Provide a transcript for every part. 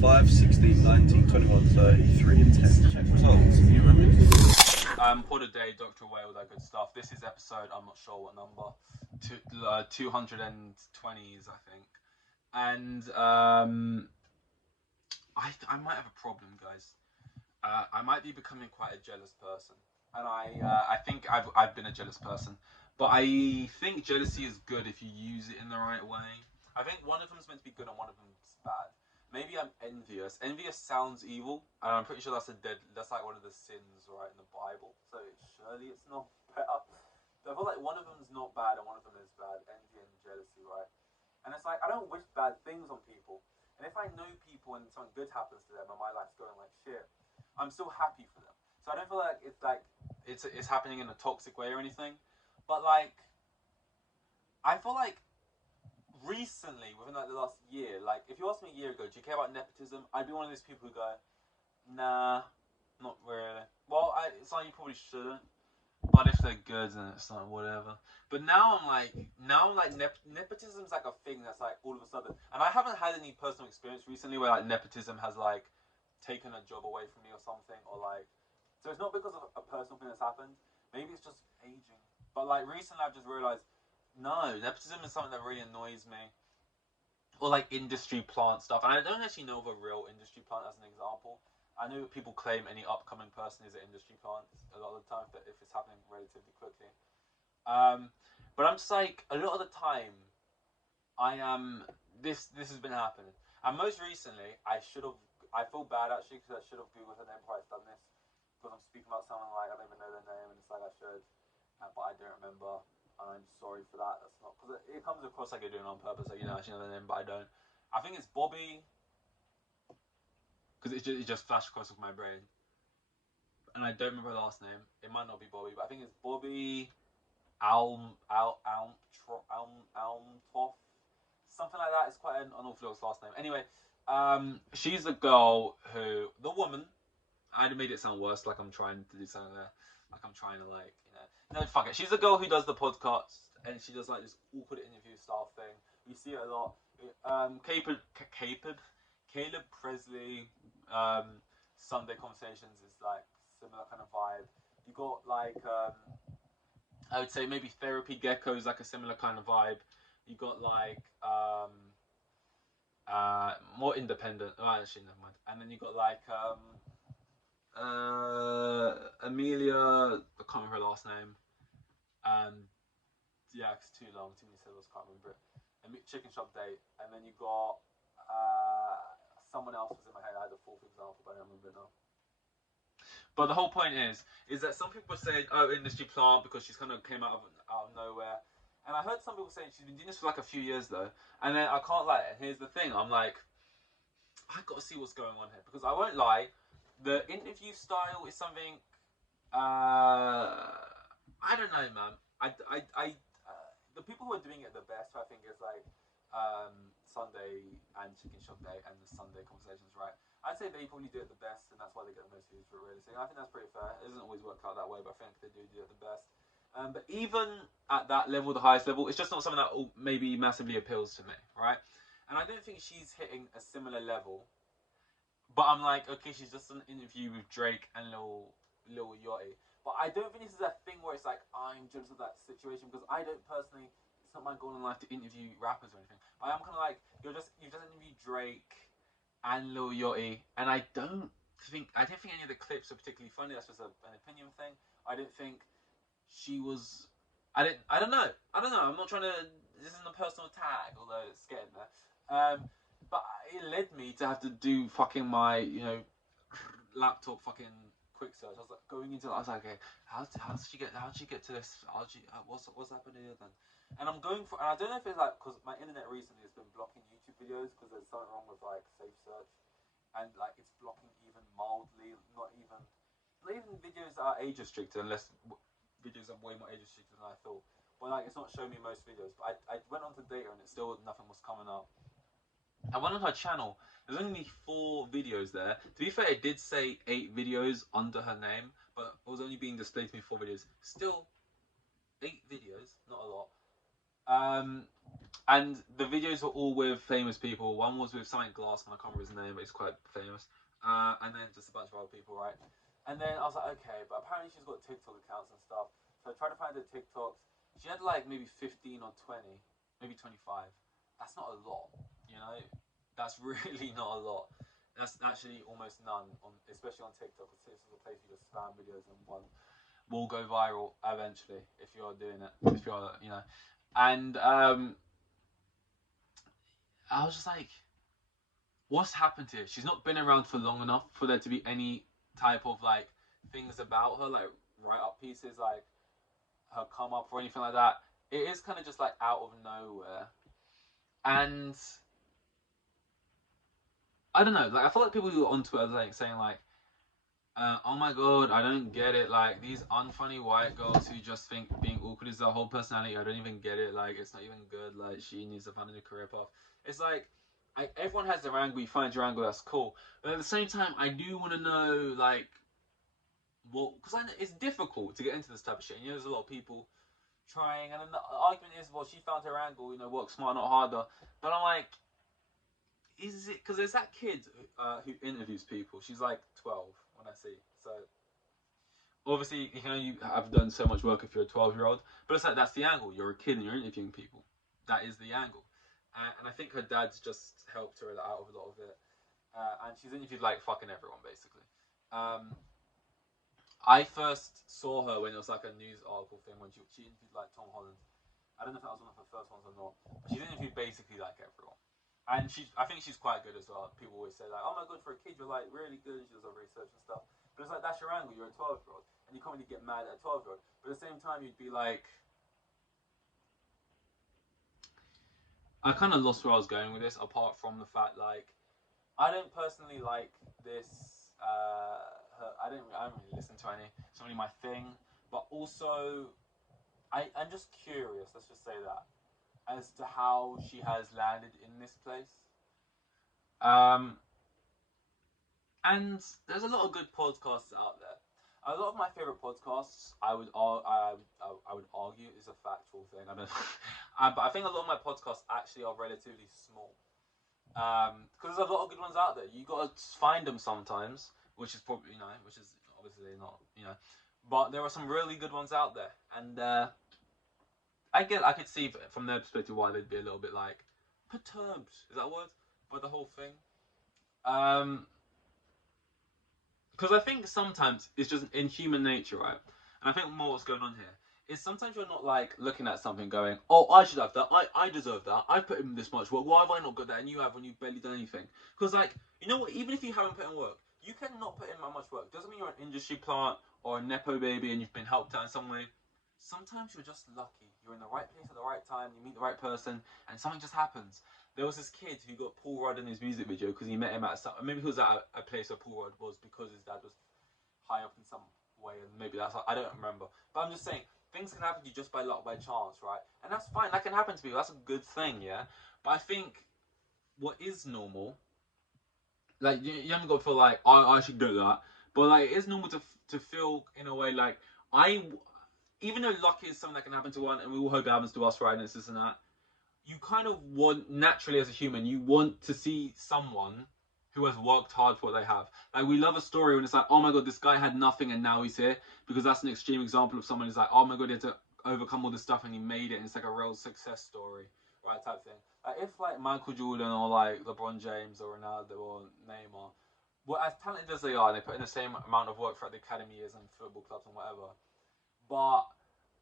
5, 16, 19, 21, 33, and 10. Check results. You remember? For the day, Dr. Away, all that good stuff. This is episode, I'm not sure what number, 220s, I think. And I might have a problem, guys. I might be becoming quite a jealous person, and I think I've been a jealous person, but I think jealousy is good if you use it in the right way. I think one of them is meant to be good and one of them is bad. Maybe I'm envious. Envious sounds evil, and I'm pretty sure that's like one of the sins, right, in the Bible. So surely it's not better. I feel like one of them is not bad and one of them is bad. Envy and jealousy, right? And it's like I don't wish bad things on people. And if I know people and something good happens to them and my life's going like shit, I'm still happy for them. So I don't feel like it's happening in a toxic way or anything. But like I feel like recently, within like the last year, like if you asked me a year ago, do you care about nepotism? I'd be one of those people who go, nah, not really. Well, it's like you probably shouldn't. But if they're good, then it's like whatever. But now I'm like nepotism's like a thing that's like all of a sudden, and I haven't had any personal experience recently where like nepotism has like taken a job away from me or something, or like, so it's not because of a personal thing that's happened. Maybe it's just aging. But like recently, I've just realized, no, nepotism is something that really annoys me. Or like industry plant stuff, and I don't actually know of a real industry plant as an example. I know people claim any upcoming person is an industry plant a lot of the time, but if it's happening relatively quickly. But I'm just like a lot of the time, I am this has been happening, and most recently I feel bad actually because I should have googled her name before I've done this, because I'm speaking about someone like I don't even know their name and it's like I should, but I don't remember, and I'm sorry for that. That's not because it comes across like you're doing it on purpose, like you know I should know their name, but I don't. I think it's Bobby, because it just flashed across with my brain, and I don't remember her last name. It might not be Bobby, but I think it's Bobby Almtoff, something like that. It's quite an unorthodox last name. Anyway, she's the girl who, the woman. I made it sound worse, like I'm trying to do something there, like I'm trying to like, you know. No, fuck it. She's the girl who does the podcast, and she does like this awkward interview style thing. We see it a lot. Caleb Presley, Sunday Conversations is like similar kind of vibe. You got like I would say maybe Therapy Gecko is like a similar kind of vibe. You got like more independent. Oh, actually, never mind. And then you got like Amelia. I can't remember her last name. Yeah, it's too long. Too many syllables. Can't remember it. Chicken Shop Date. And then you got someone else was in my head. I had a fourth example, but I don't remember it now. But the whole point is that some people say, oh, industry plant because she's kind of came out of nowhere. And I heard some people saying she's been doing this for like a few years though. And then I can't lie. Here's the thing. I'm like, I got to see what's going on here, because I won't lie. The interview style is something. I don't know, man. The people who are doing it the best, I think, is like Sunday and Chicken Shop Day and the Sunday Conversations, right? I'd say they probably do it the best, and that's why they get the most views for realistic. I think that's pretty fair. It doesn't always work out that way, but I think they do it the best. But even at that level, the highest level, it's just not something that maybe massively appeals to me, right? And I don't think she's hitting a similar level. But I'm like, okay, she's just an interview with Drake and Lil Yachty. But I don't think this is a thing where it's like I'm jealous of that situation, because I don't personally. It's not my goal in life to interview rappers or anything. I am kind of like you've just interviewed Drake and Lil Yachty, and I don't think any of the clips are particularly funny. That's just an opinion thing. I don't think she was. I don't know. I'm not trying to. This isn't a personal tag, although it's getting there. But it led me to have to do fucking my laptop fucking quick search. I was like going into. I was like, okay, how did she get to this? What's happening here then? And I'm going for. And I don't know if it's like because my internet recently has been blocking YouTube videos because there's something wrong with like safe search, and like it's blocking even mildly. Not even videos that are age restricted, unless videos are way more age restricted than I thought. But like it's not showing me most videos. But I went onto data and it still nothing was coming up. I went on her channel. There's only 4 videos there. To be fair, it did say 8 videos under her name, but it was only being displayed to me 4 videos. Still, 8 videos, not a lot. And the videos were all with famous people. One was with something Glassman, I can't remember his name, but he's quite famous. And then just a bunch of other people, right? And then I was like, okay, but apparently she's got TikTok accounts and stuff. So I tried to find the TikToks. She had like maybe 15 or 20, maybe 25. That's not a lot, you know? That's really not a lot. That's actually almost none, especially on TikTok. It's a place for you to spam videos and one will go viral eventually if you're doing it. If you're, you know. And I was just like, what's happened here? She's not been around for long enough for there to be any type of like things about her, like write up pieces, like her come up or anything like that. It is kind of just like out of nowhere. And I don't know, like I feel like people who are on Twitter like saying like, oh my god, I don't get it. Like these unfunny white girls who just think being awkward is their whole personality. I don't even get it. Like it's not even good. Like she needs to find a new career path. It's like everyone has their angle. You find your angle, that's cool. But at the same time, I do want to know like, well, because it's difficult to get into this type of shit. And, you know, there's a lot of people trying, and then the argument is, well, she found her angle. You know, work smart, not harder. But I'm like, is it because there's that kid who interviews people? She's like 12 when I see. So obviously you can only have done so much work if you're a 12-year-old, but it's like that's the angle. You're a kid and you're interviewing people. That is the angle. And I think her dad's just helped her out of a lot of it. And she's interviewed like fucking everyone basically. I first saw her when it was like a news article thing when she interviewed like Tom Holland. I don't know if that was one of her first ones or not, but she's interviewed basically like everyone. And I think she's quite good as well. People always say like, "Oh my god, for a kid, you're like really good." She does all research and stuff. But it's like that's your angle. You're a 12-year-old, and you can't really get mad at a 12-year-old. But at the same time, you'd be like, I kind of lost where I was going with this. Apart from the fact like, I don't personally like this. I don't really listen to any. It's not really my thing. But also, I'm just curious. Let's just say that as to how she has landed in this place. Um, and there's a lot of good podcasts out there. A lot of my favorite podcasts, I would argue, is a factual thing. I don't, but I think a lot of my podcasts actually are relatively small. Because there's a lot of good ones out there. You gotta find them sometimes, which is probably which is obviously not but there are some really good ones out there, and I could see from their perspective why they'd be a little bit like perturbed. Is that a word? By the whole thing. Because I think sometimes it's just in human nature, right? And I think more what's going on here is sometimes you're not like looking at something going, oh, I should have that, I deserve that, I put in this much work, why have I not got that and you have when you've barely done anything? Because like, you know what, even if you haven't put in work, you cannot put in that much work. Doesn't mean you're an industry plant or a Nepo baby and you've been helped out in some way. Sometimes you're just lucky. You're in the right place at the right time, you meet the right person, and something just happens. There was this kid who got Paul Rudd in his music video because he met him at maybe he was at a place where Paul Rudd was because his dad was high up in some way, and maybe that's I don't remember. But I'm just saying things can happen to you just by luck, by chance, right? And that's fine. That can happen to people. That's a good thing, yeah. But I think what is normal, like you haven't got to feel like I should do that, but like it is normal to feel in a way like I, even though luck is something that can happen to one, and we all hope it happens to us, right? And this and that. You kind of want naturally as a human, you want to see someone who has worked hard for what they have. Like we love a story when it's like, oh my god, this guy had nothing and now he's here, because that's an extreme example of someone who's like, oh my god, he had to overcome all this stuff and he made it, and it's like a real success story, right? Type thing. Like if like Michael Jordan or like LeBron James or Ronaldo or Neymar, well, as talented as they are, and they put in the same amount of work for the academy years and football clubs and whatever, but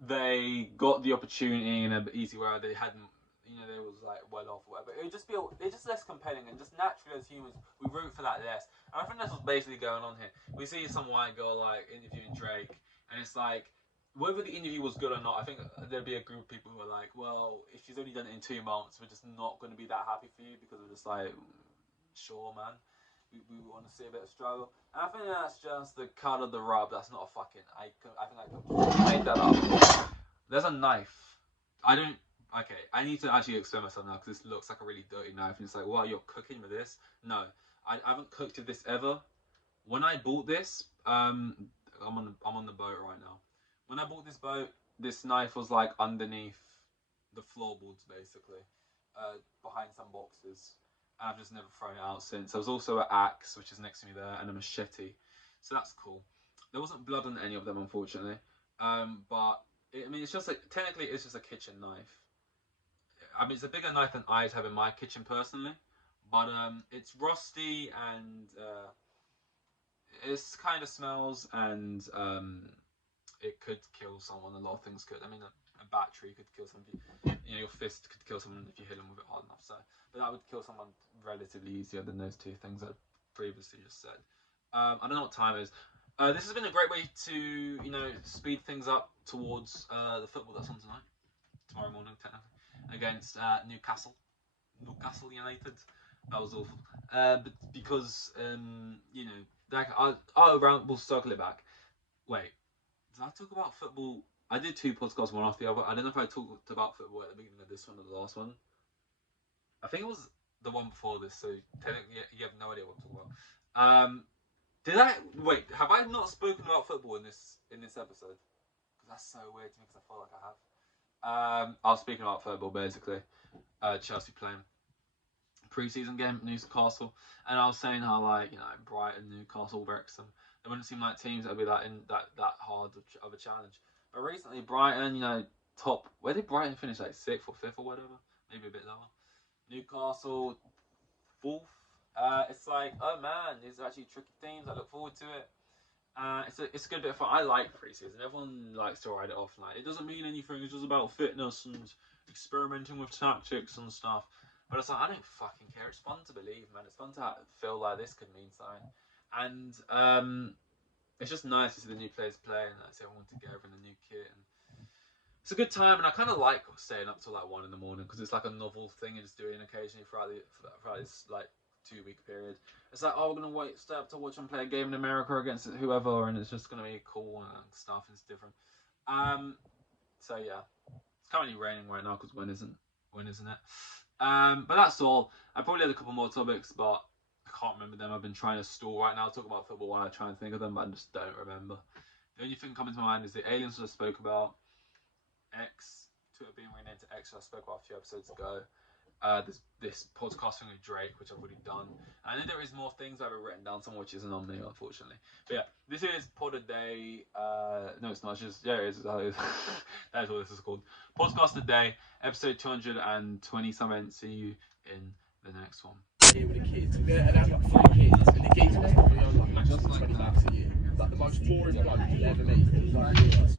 they got the opportunity in an easy way. They hadn't, they was like well off or whatever. It would just be, it's just less compelling, and just naturally as humans, we root for that less. And I think that's what's basically going on here. We see some white girl like interviewing Drake, and it's like, whether the interview was good or not, I think there'd be a group of people who are like, well, if she's only done it in 2 months, we're just not going to be that happy for you, because we're just like, sure, man. We want to see a bit of struggle. And I think that's just the cut of the rub. That's not a fucking... I think I completely made that up. There's a knife. I don't... Okay, I need to actually explain myself now, because this looks like a really dirty knife. And it's like, wow, you're cooking with this? No. I haven't cooked with this ever. When I bought this... I'm on the boat right now. When I bought this boat, this knife was like underneath the floorboards, basically. behind some boxes, and I've just never thrown it out since. There was also an axe, which is next to me there, and a machete, so that's cool. There wasn't blood on any of them, unfortunately, but I mean, it's just like, technically it's just a kitchen knife. I mean, it's a bigger knife than I'd have in my kitchen personally, but it's rusty and it kind of smells, and it could kill someone. A lot of things could. I mean, a battery could kill somebody. You know, your fist could kill someone if you hit them with it hard enough. So, but that would kill someone relatively easier than those two things I previously just said. I don't know what time it is. This has been a great way to, you know, speed things up towards the football that's on tonight, tomorrow morning, technically, against Newcastle United. That was awful. But because you know, like we'll circle it back. Wait, did I talk about football? I did 2 podcasts, one after the other. I don't know if I talked about football at the beginning of this one or the last one. I think it was the one before this, so technically you have no idea what I'm talking about. Did I wait? Have I not spoken about football in this episode? Because that's so weird to me, because I feel like I have. I was speaking about football basically. Chelsea playing pre-season game, Newcastle, and I was saying how, like, you know, Brighton, Newcastle, Wrexham, they wouldn't seem like teams that would be that hard of a challenge. But recently, Brighton, you know, top. Where did Brighton finish? Like 6th or 5th or whatever, maybe a bit lower. Newcastle 4th. It's like, oh man, these are actually tricky teams. I look forward to it. It's a good bit of fun. I like pre-season. Everyone likes to ride it off. Like, it doesn't mean anything. It's just about fitness and experimenting with tactics and stuff. But it's like, I don't fucking care. It's fun to believe, man. It's fun to feel like this could mean something. And it's just nice to see the new players play and like, see everyone together in the new kit. And it's a good time, and I kind of like staying up till like 1 in the morning, because it's like a novel thing and just doing occasionally throughout this like 2-week period. It's like, oh, we're gonna stay up to watch them play a game in America against whoever, and it's just gonna be cool and stuff, and it's different. So yeah, it's currently raining right now, because when isn't it? But that's all. I probably had a couple more topics, but I can't remember them. I've been trying to stall right now, talk about football while I try and think of them, but I just don't remember. The only thing coming to mind is the aliens that I spoke about, X, Twitter being renamed to X, I spoke about a few episodes ago. This podcast thing with Drake, which I've already done. And I know there is more things I've written down somewhere, which isn't on me, unfortunately. But yeah, this is Pod a Day. No, it's not. It's just, yeah, it is. That is what this is called. Podcast a Day, episode 220 something. See you in the next one. Here with the kids, and I've got 3 kids, and the kids must probably on like maximum 20 laps a year. Like the most boring bloke you'll ever meet.